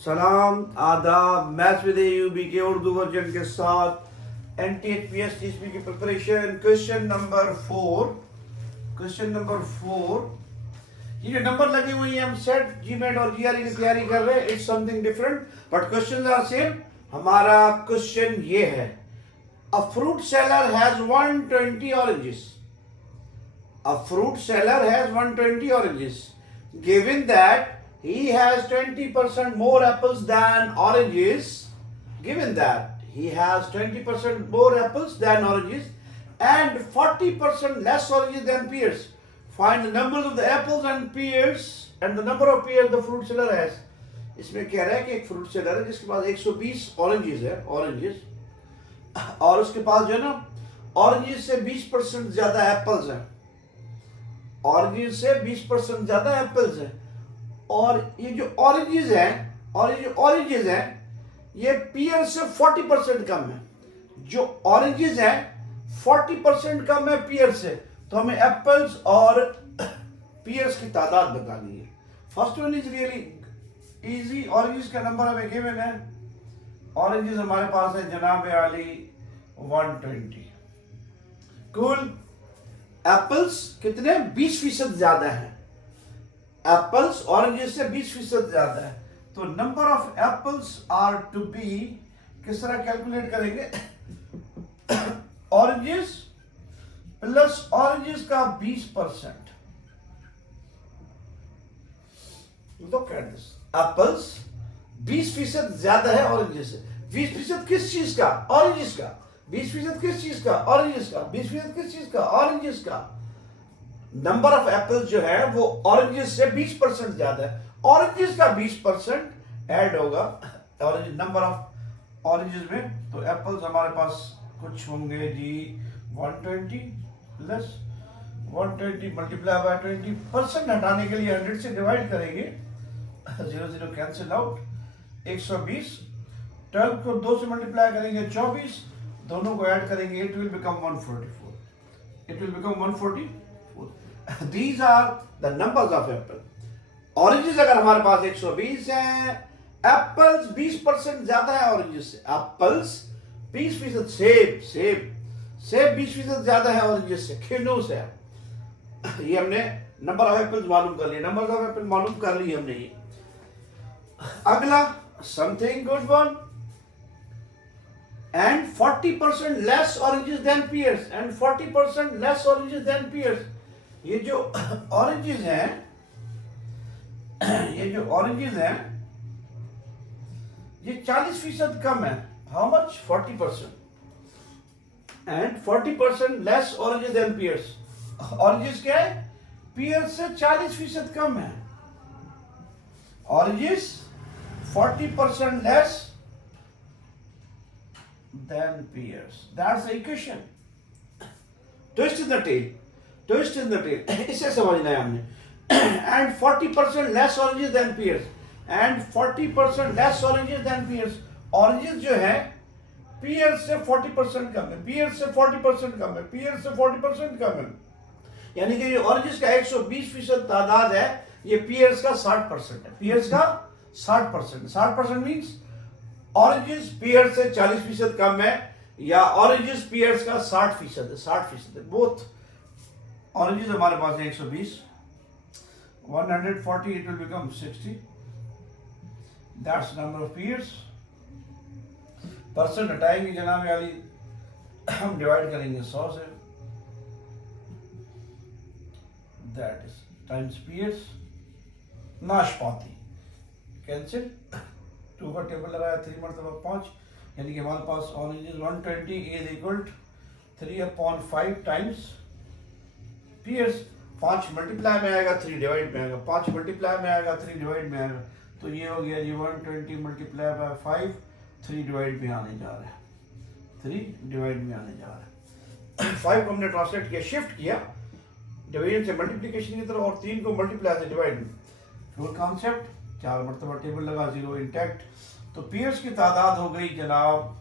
सलाम आदाब। Maths with एयूबी के उर्दू वर्जन के साथ NTHPS टीएसपी की प्रिपरेशन। क्वेश्चन नंबर 4 ये जो नंबर लगे हुए हैं हम सेट जीमेट और जीआरई की तैयारी कर रहे हैं। It's something different but question are same. हमारा क्वेश्चन ये है, a fruit seller has 120 oranges. A fruit seller has 120 oranges. Given that he has 20% more apples than oranges, given that he has 20% more apples than oranges and 40% less oranges than pears, find the numbers of the apples and pears and the number of pears the fruit seller has. इसमें कह रहा है कि एक fruit seller है जिसके पास 120 oranges है, और उसके पास जो है ना ऑरेंजेस से 20% ज्यादा एप्पल्स हैं, ऑरेंजेस से 20% ज्यादा एप्पल्स हैं। और ये जो ऑरेंजेस हैं ये पियर से 40% कम है। जो ऑरेंजेस हैं 40% कम है पियर से। तो हमें एप्पल्स और पियर्स की तादाद बतानी है। First one is really easy. Oranges का नंबर हमें गिवन है। ऑरेंजेस हमारे पास है जनाब आली 120। कूल। एप्पल्स कितने? 20% ज्यादा है। एप्पल्स ऑरेंजेस से 20% ज्यादा है। तो number of apples are to be, किस तरह कैलकुलेट करेंगे? ऑरेंजेस प्लस ऑरेंजेस का 20%। लुक एट दिस, एप्पल्स 20% ज्यादा है ऑरेंजेस से। 20% किस चीज का? ऑरेंजेस का। 20% किस चीज का? ऑरेंजेस का। 20% किस चीज का? ऑरेंजेस का। नंबर ऑफ एप्पल्स जो है वो ऑरेंजेस से 20% ज्यादा है। ऑरेंजेस का 20% ऐड होगा ऑरेंज नंबर ऑफ ऑरेंजेस में। तो एप्पल्स हमारे पास कुछ होंगे जी 120 प्लस 120 मल्टीप्लाई बाय 20%। हटाने के लिए 100 से डिवाइड करेंगे, 0 कैंसिल आउट। 120, 12 को 2 से मल्टीप्लाई करेंगे 24, दोनों को ऐड करेंगे, it will become 144। These are the numbers of apple. Oranges अगर हमारे पास 120 हैं, एप्पल्स 20% ज्यादा है ऑरेंजेस से। एप्पल्स 20%, सेब 20% ज्यादा है ऑरेंजेस से, खिन्नूस है। ये हमने नंबर ऑफ एप्पल्स मालूम कर लिए, नंबर ऑफ एप्पल मालूम कर लिए हमने। ये अगला something good one, and 40% less oranges than pears, and 40% less oranges than pears. ये जो ऑरेंजेस हैं ये 40% कम है। How much? 40%। And 40% less oranges than pears. Oranges क्या है? पियर्स से 40% कम है। Oranges 40% less than pears. That's the equation. Twist in the tail. इसे समझना है हमने। And 40% less oranges than pears. And 40% less oranges than pears. Oranges जो है pears से 40% कम है, pears से 40% कम है, pears से 40% कम है। यानी कि ये oranges का 120% तादाद है, ये pears का 60% है। pears का 60% मीन्स ऑरेंजेस पियर्स से 40% कम है, या ऑरेंजेस पियर्स का 60% है। बोथ ऑरेंजेस हमारे पास है 120, 140, it will become 60। That's number of pears. Percent हटाएंगे जनाब वाली, हम डिवाइड करेंगे 100 से। That is times pears. नाशपाती कैंसिल, 2 का टेबल लगाया, 3 मरतबा 5, यानी कि हमारे पास oranges 120 is equal 3/5 times pears. 5 multiply में आएगा, 3 डिवाइड में आएगा। 5 मल्टीप्लाई में आएगा, 3 डिवाइड में आएगा। तो ये हो गया जी 120 मल्टीप्लाई बाय 5, 3 डिवाइड में आने जा रहा है। 5 को हमने ट्रांसलेट किया, शिफ्ट किया डिवीजन से मल्टीप्लिकेशन की तरफ, और 3 को मल्टीप्लाई से डिवाइड में। Full concept. 4 मरतबा टेबल लगा, 0 इंटैक्ट। तो पियर्स की तादाद हो गई जनाब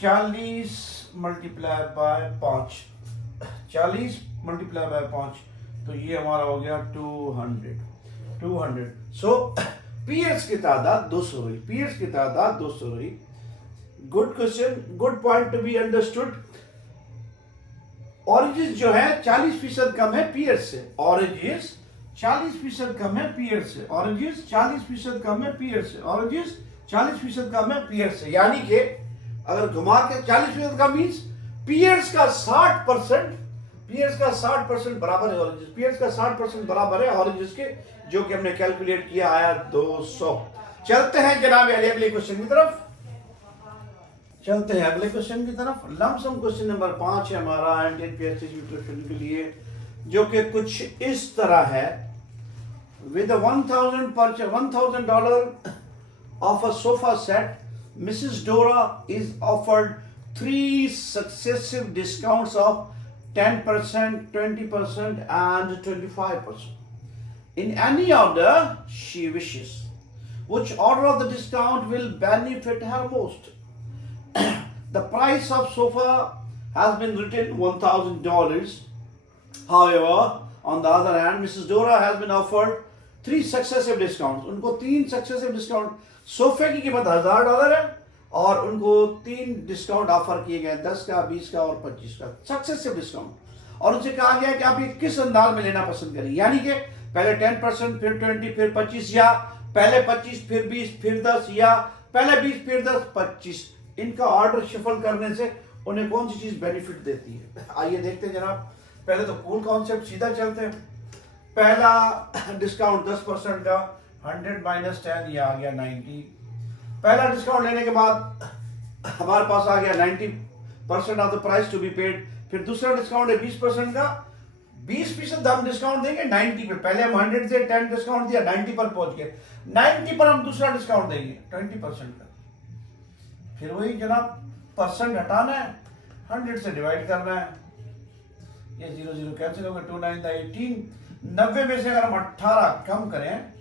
40 मल्टीप्लाई बाय 5, 40 मल्टीप्लाई बाय 5, तो ये हमारा हो गया 200। सो पीयर्स की तादाद 200 रही, पीयर्स की तादाद 200 रही। Good question, good point to be understood. Oranges जो है 40% कम है पीयर्स से, ऑरेंजेस 40% कम है पीयर्स से, ऑरेंजेस 40% कम है पीयर्स से, ऑरेंजेस 40% कम है पीयर्स से। यानी कि अगर घुमा के 40% का मीन्स पीयर्स का 60%, पीयर्स का 60% बराबर है ऑरेंजेस, पीयर्स का 60% बराबर है ऑरेंजेस के, जो कि हमने कैलकुलेट किया आया 200। चलते हैं जनाब अगले क्वेश्चन की तरफ, चलते हैं अगले क्वेश्चन की तरफ। लमसम क्वेश्चन नंबर 5 है हमारा क्वेश्चन के लिए, जो कि कुछ इस तरह है। With $1,000 of a sofa set, Mrs. Dora is offered 3 successive discounts of 10%, 20%, and 25%. In any order she wishes. Which order of the discount will benefit her most? The price of sofa has been written $1,000. However, on the other hand, Mrs. Dora has been offered 3 successive discounts. उनको 3 successive discount, सोफे की कीमत $1,000 है और उनको 3 discount offer किए गए, 10 का, 20 का और 25 का सक्सेसिव डिस्काउंट। और उनसे कहा गया कि आप ये किस अंदाज में लेना पसंद करें, यानी कि पहले 10%, फिर 20, फिर 25, या पहले 25 फिर 20 फिर 10, या पहले 20 फिर 10 25। इनका ऑर्डर शफल करने से उन्हें कौन सी चीज बेनिफिट देती है, आइए देखते हैं जनाब। पहले तो कूल कॉन्सेप्ट सीधा चलते हैं। पहला डिस्काउंट 10% का, 100 माइनस 10, ये आ गया 90। पहला डिस्काउंट लेने के बाद हमारे पास आ गया 90% of the price to be paid. फिर दूसरा डिस्काउंट है 20% का, 20% हम डिस्काउंट देंगे 90 पे। पहले हम 100 से 10 डिस्काउंट दिया, 90 पर पहुंच गए, 90 पर हम दूसरा डिस्काउंट देंगे 20% का। फिर वही जनाब परसेंट हटाना है, 100 से डिवाइड करना है, ये 0 0 कैंसिल हो गए, 2 9 18। 90 में से अगर हम 18 कम करें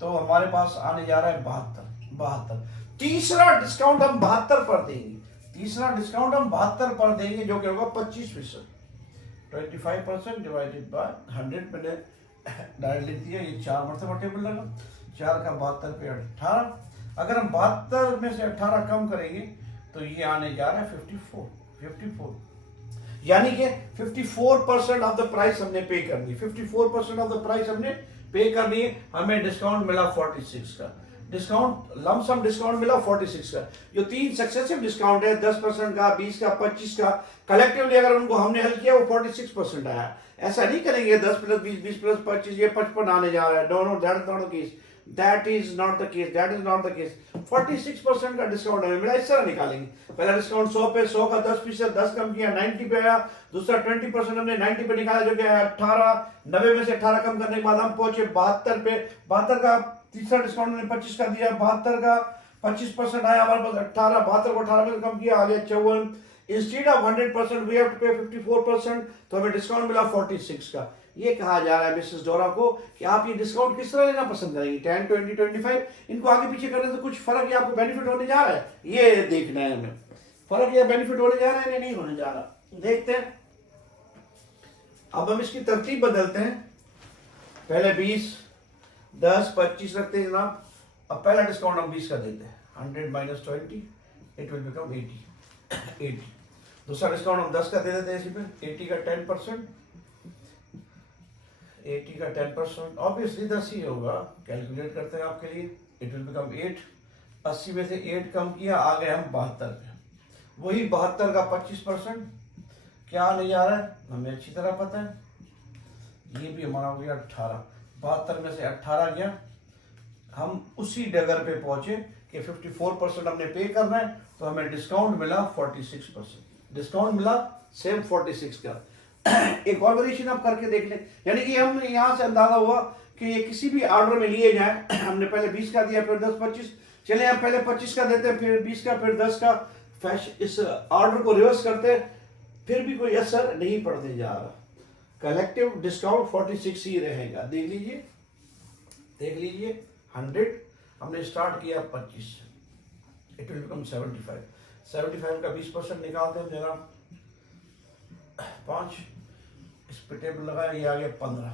तो हमारे पास आने जा रहा है 72। तीसरा डिस्काउंट हम 72 पर देंगे, तीसरा डिस्काउंट हम 72 पर देंगे, जो कि होगा 25%। 25% डिवाइडेड बाय 100 मैंने डायरेक्ट लिख दिया, ये 4 मरतबा टेबल लगा, 4 का 72 पे 18। अगर हम 72 में से 18 कम करेंगे तो ये आने जा रहा है 54। यानी कि 54% ऑफ द प्राइस हमने पे कर दी, 54% ऑफ द प्राइस हमने पे कर दी। हमें डिस्काउंट मिला 46 का, डिस्काउंट लमसम डिस्काउंट मिला 46 का। जो 3 सक्सेसिव डिस्काउंट है 10% का, 20 का, 25 का, कलेक्टिवली अगर उनको हमने हल किया वो 46% आया। ऐसा नहीं करेंगे 10 + 20, 20 + 25 ये 55 आने जा रहा है। No no, that is not the case. 46% का डिस्काउंट हमें मिला, इस तरह निकालेंगे। पहला डिस्काउंट 100 पे, 100 का 10%, 10 कम किया 90 पे आया। दूसरा 20% हमने 90 पे निकाला, जो कि आया 18। 90 में से 18 कम करने के बाद हम पहुंचे 72 पे। 72 का तीसरा डिस्काउंट हमने 25 का दिया, 72 का 25% आया हमारे पास 18। 72 को 18 में कम किया, आ गया 54। Instead of 100% we have to pay 54%, तो हमें डिस्काउंट मिला 46 का। ये कहा जा रहा है मिसेस डोरा को कि आप ये डिस्काउंट किस तरह लेना पसंद करेंगे, 10, 20, 25। इनको आगे पीछे करने से कुछ फर्क या आपको बेनिफिट होने जा रहा है, ये देखना है हमें। फर्क या बेनिफिट होने जा रहा है या नहीं होने जा रहा, देखते हैं। अब हम इसकी तरतीब बदलते हैं, पहले 20, 10, 25 रखते हैं जनाब। अब पहला डिस्काउंट हम 20 का देते हैं, 100 माइनस 20, इट विल बिकम 80। दूसरा डिस्काउंट हम 10 का दे देते हैं इसी पे, 80 का 10%, 80 का 10%, ऑब्वियसली 10 ही होगा। कैलकुलेट करते हैं आपके लिए, इट विल बिकम 8। 80 में से 8 कम किया, आ गए हम 72 पे। वही 72 का 25% क्या आने जा रहा है हमें अच्छी तरह पता है, ये भी हमारा हो गया 18। 72 में से 18 गया, हम उसी डगर पे पहुंचे कि 54% हमने पे करना है, तो हमें डिस्काउंट मिला 46%। डिस्काउंट मिला सेम 46 का। एक और वेरिएशन आप करके देख लें, यानी कि हम यहां से अंदाजा हुआ कि ये किसी भी ऑर्डर में लिए जाए। हमने पहले 20 का दिया, फिर 10, 25, चले हम पहले 25 का देते हैं, फिर 20 का, फिर 10 का। इस ऑर्डर को रिवर्स करते, फिर भी कोई असर नहीं पड़ने जा रहा। कलेक्टिव डिस्काउंट 46 ही रहेगा। देख लीजिए 100 हमने स्टार्ट किया 25 से, इट विल बिकम 75। 75 का 20% निकालते हैं जनाब, 5 इस पे टेबल लगाया, ये आ गया 15।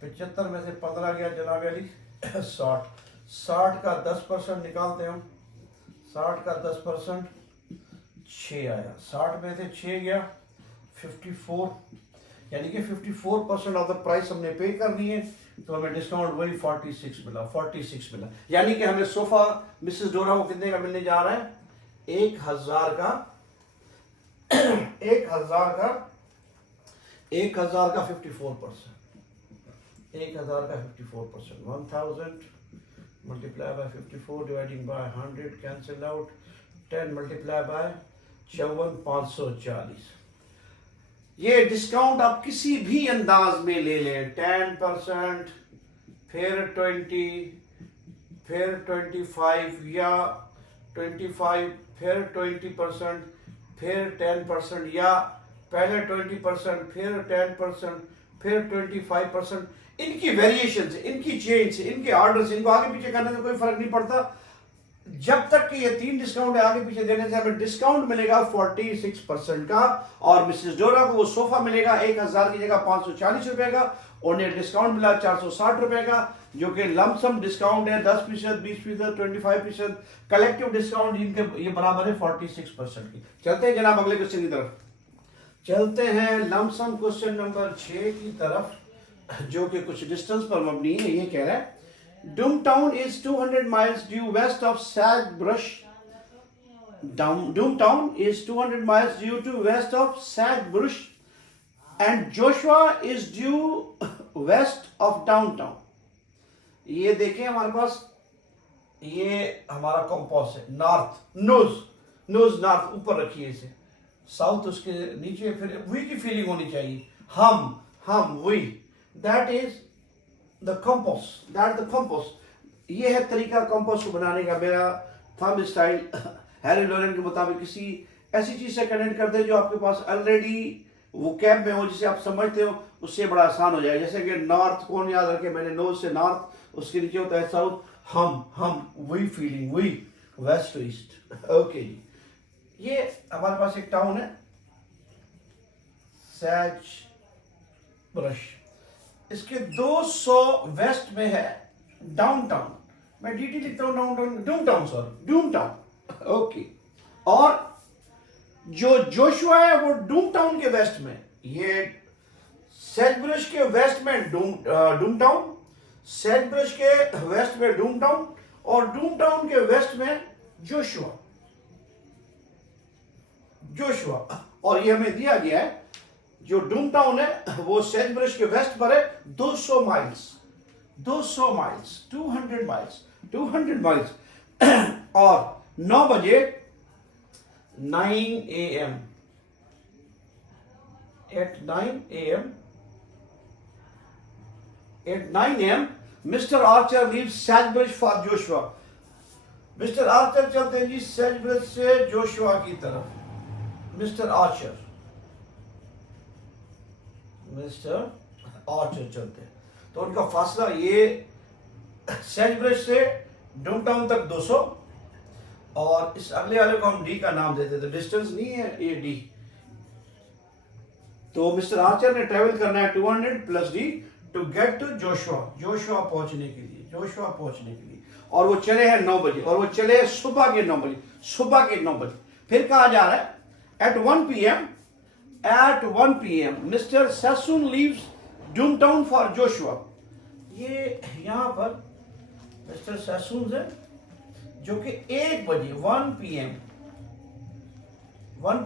75 में से 15 गया जनाब अली 60। 60 का 10% निकालते हैं हम। 60 का 10% 6 आया, 60 में से 6 गया 54, यानी कि 54% ऑफ द प्राइस हमने पे करनी है, तो हमें डिस्काउंट वही 46 मिला, 46 मिला। यानी कि हमें सोफा मिसेस डोरा को कितने का मिलने जा रहा है? 1000 का 1000 का 54%, 1000 का 54%, 1000 multiply by 54 dividing by 100 cancel out, 10 multiply by 54,540। ये डिस्काउंट आप किसी भी अंदाज में ले लें, 10%, फिर 20, फिर 25 या 25, फिर 20%, फिर 10%, या पहले 20%, फिर 10%, फिर 25%। इनकी वेरिएशन से, इनकी चेंज से, इनके ऑर्डर से, इनको आगे पीछे करने से कोई फर्क नहीं पड़ता। जब तक कि ये 3 डिस्काउंट आगे पीछे देने से हमें डिस्काउंट मिलेगा 46% का, और मिसेस डोरा को वो सोफा मिलेगा 1000 की जगह 540 रुपए का, उन्हें डिस्काउंट मिला 460 रुपए का, जो कि लमसम डिस्काउंट है 10%, 20%, 25%, कलेक्टिव डिस्काउंट इनके ये बराबर है 46% की। चलते हैं जनाब अगले क्वेश्चन की तरफ, चलते हैं लमसम क्वेश्चन नंबर 6 की तरफ, जो कि कुछ डिस्टेंस पर मबनी है। ये कह रहा है Doomtown is 200 miles due west of Sagebrush. Doomtown is 200 miles due to west of Sagebrush, and Joshua is due west of downtown. ये देखें हमारे पास, ये हमारा कंपास है, नॉर्थ, नोज नॉर्थ ऊपर रखिए इसे, साउथ उसके नीचे, फिर वी की फीलिंग होनी चाहिए, हम we, that is the compass, that the compass. ये है तरीका कंपास को बनाने का। मेरा थंब स्टाइल हैरी लॉरेन के मुताबिक किसी ऐसी चीज से कनेक्ट कर दे जो आपके पास ऑलरेडी वो कैब में हो, जिसे आप समझते हो, उससे बड़ा आसान हो जाए। जैसे कि नॉर्थ कौन याद रखे, मैंने नोज से नॉर्थ, उसके नीचे होता है साउथ, हम we feeling, we west to east. Okay जी, ये हमारे पास एक टाउन है सैज ब्रश, इसके 200 वेस्ट में है डाउनटाउन। मैं डीटी लिखता हूं डूमटाउन। ओके, और जो जोशुआ है वो डूमटाउन के वेस्ट में, ये सेजब्रश के वेस्ट में डूमटाउन, सेजब्रश के वेस्ट में डूमटाउन, और डूमटाउन के वेस्ट में जोशुआ। और ये हमें दिया गया है, जो डूमटाउन है वो सेजब्रश के वेस्ट पर है 200 माइल्स, 200 माइल्स। और 9 बजे 9 AM at 9 AM mister Archer leaves sagebrush for Joshua. Mister Archer चलते हैं जी सेजब्रश से जोशुआ की तरफ। मिस्टर आर्चर चलते हैं, तो उनका फासला ये सेजब्रश से डूमटाउन तक 200, और इस अगले वाले को हम डी का नाम देते थे, डिस्टेंस नहीं है ये डी। तो मिस्टर आर्चर ने ट्रेवल करना है 200 plus D to get to Joshua पहुंचने के लिए, और वो चले हैं 9 बजे, और वो चले सुबह के 9 बजे। फिर कहा जा रहा है at 1 PM mister Sassoon leaves downtown for Joshua. ये यहां पर मिस्टर सैसुन है, जो कि 1 बजे 1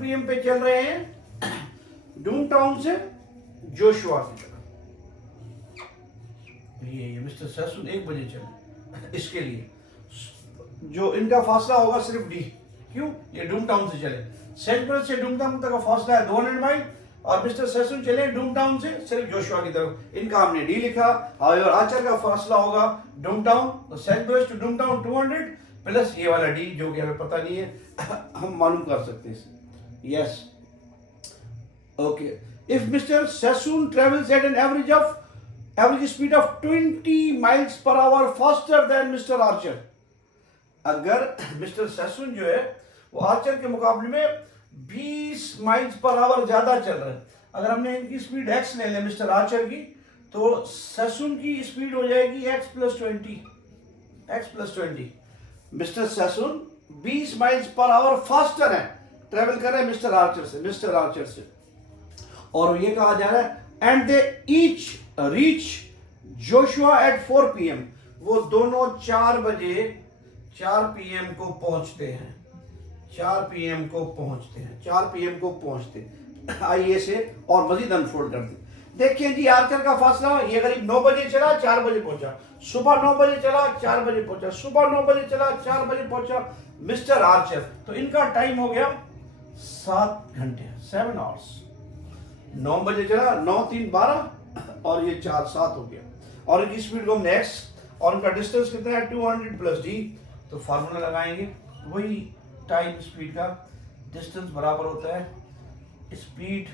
PM पे चल रहे हैं डूमटाउन से जोशुआ की तरफ। ये मिस्टर सैसुन 1 बजे चले, इसके लिए जो इनका फासला होगा सिर्फ डी। क्यों? ये डूमटाउन से चले, सेजब्रश से डूमटाउन तक का फासला है 200 माइल, और मिस्टर सैसुन चले डूमटाउन से सिर्फ जोशुआ की तरफ, इनका हमने डी लिखा। और आर्चर का फासला होगा डूमटाउन, तो सेजब्रश टू डूमटाउन 200 प्लस ये वाला डी, जो कि हमें पता नहीं है, हम मालूम कर सकते हैं। Yes, okay. If mister Sassoon travels at an average speed of 20 miles per hour faster than mister Archer, अगर मिस्टर सैसुन जो है वो आर्चर के मुकाबले में 20 माइल्स पर आवर ज्यादा चल रहे हैं, अगर हमने इनकी स्पीड x ले लें मिस्टर आर्चर की, तो सैसुन की स्पीड हो जाएगी x + 20। x plus 20। Mister Sassoon 20 miles per hour faster है, ट्रेवल कर रहे हैं मिस्टर आर्चर से। और ये कहा जा रहा है and they each reach Joshua at 4 PM। वो दोनों 4 PM को पहुंचते हैं। 4 PM को पहुंचते हैं। आइए से और मजीद अनफोल्ड करते हैं। देखिए जी, आर्चर का फासला, ये करीब 9 बजे चला, 4 बजे पहुंचा। सुबह 9 बजे चला, 4 बजे पहुंचा। सुबह 9 बजे चला, 4 बजे पहुंचा मिस्टर आर्चर। तो इनका टाइम हो गया 7 घंटे, 7 आवर्स। 9 बजे चला, 9 3 12 और ये 4 7 हो गया। और इनकी स्पीड को हमने x और इनका डिस्टेंस कितना है 200 प्लस d। तो फार्मूला लगाएंगे, वही टाइम स्पीड का डिस्टेंस बराबर होता है स्पीड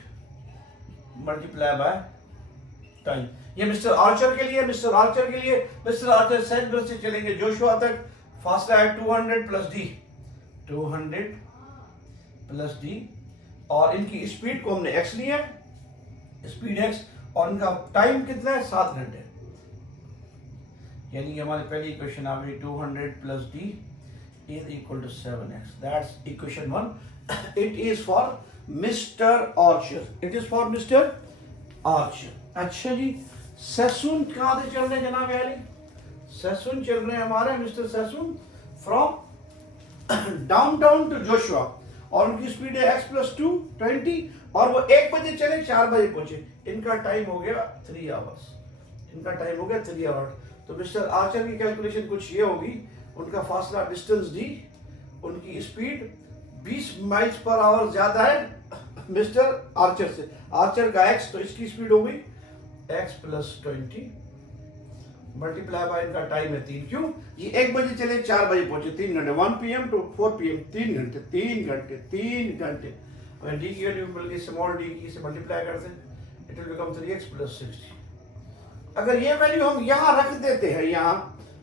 मल्टीप्लाई बाय टाइम। ये मिस्टर आर्चर के लिए मिस्टर आर्चर सेंटर से चलेंगे जोशुआ तक, फासला है 200 प्लस d, 200 प्लस d। और इनकी स्पीड को हमने x लिया, स्पीड x, और इनका टाइम कितना है 7 घंटे। यानी कि हमारी पहली इक्वेशन आ गई 200 plus d is equal to 7x. That's equation 1. It is for Mr. Archer. अच्छा जी, सैसुन कहाँ से चल रहे हैं जनाब यारी? सैसुन चल रहे हैं हमारे mister Sassoon from downtown to Joshua, और उनकी स्पीड है x प्लस 2 20, और वो 1 बजे चले, 4 बजे पहुंचे। इनका टाइम हो गया 3 आवर्स। तो मिस्टर आर्चर की कैलकुलेशन कुछ ये होगी, उनका फासला डिस्टेंस d, उनकी स्पीड 20 माइल्स पर आवर ज्यादा है मिस्टर आर्चर से। आर्चर का x, तो इसकी स्पीड हो गई x प्लस 20 मल्टीप्लाई बाय इनका टाइम है 3। क्यों? ये 1 बजे चले, 4 बजे पहुंचे, 3 घंटे। 1 PM टू 4 PM 3 घंटे। अगर d की वैल्यू मिल गई स्मॉल d की से मल्टीप्लाई करते हैं, it will become 3x plus 60। अगर ये वैल्यू हम यहाँ रख देते हैं यहाँ,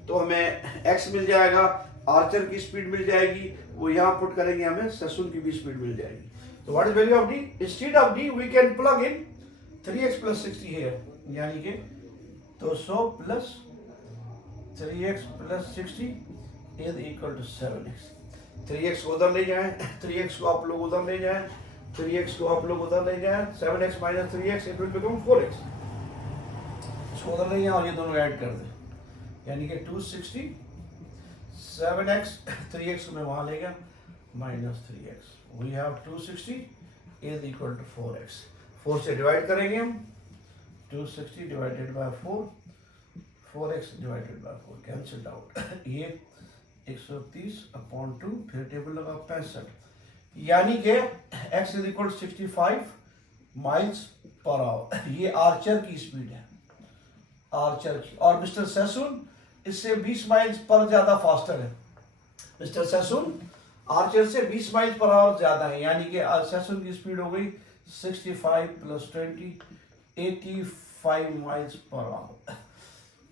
तो हमें x मिल जाएगा, आर्चर की स्पीड मिल जाएगी, वो यहाँ पुट करेंगे, हमें सैसुन की भी स्पीड मिल जाएगी। तो what is value of d? Instead of d we can plug in 3x plus 60 here, यानी कि 200 plus 3x plus 60 is equal to 7x। 3x को उधर ले जाएं, 3x को आप लोग उधर ले जाएं, 3x को आप लोग उधर ले जाएं, 7x minus 3x it will become 4x। इसको उधर ले जाएं और ये दोनों ऐड कर दें, यानी कि 260 7x 3x में वहां ले गया minus 3x। We have 260 is equal to 4x। 4 से डिवाइड करेंगे हम, 260 divided by 4, 4x divided by 4 cancelled out. ये 130 अपॉन 2, फिर टेबल लगा 65, यानी कि x is equal 65 miles per our. ये आर्चर की स्पीड है, आर्चर की। और मिस्टर सैसुन इससे 20 माइल्स पर ज्यादा फास्टर है। मिस्टर सैसुन आर्चर से 20 माइल्स पर आवर ज्यादा है, यानी कि सैसुन की स्पीड हो गई 65 प्लस 20 85 माइल्स पर आवर।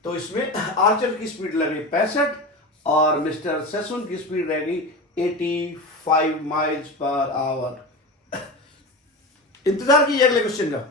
तो इसमें आर्चर की स्पीड लगी 65 और मिस्टर सैसुन की स्पीड रह गई 85 माइल्स पर आवर। इंतजार कीजिए अगले क्वेश्चन का।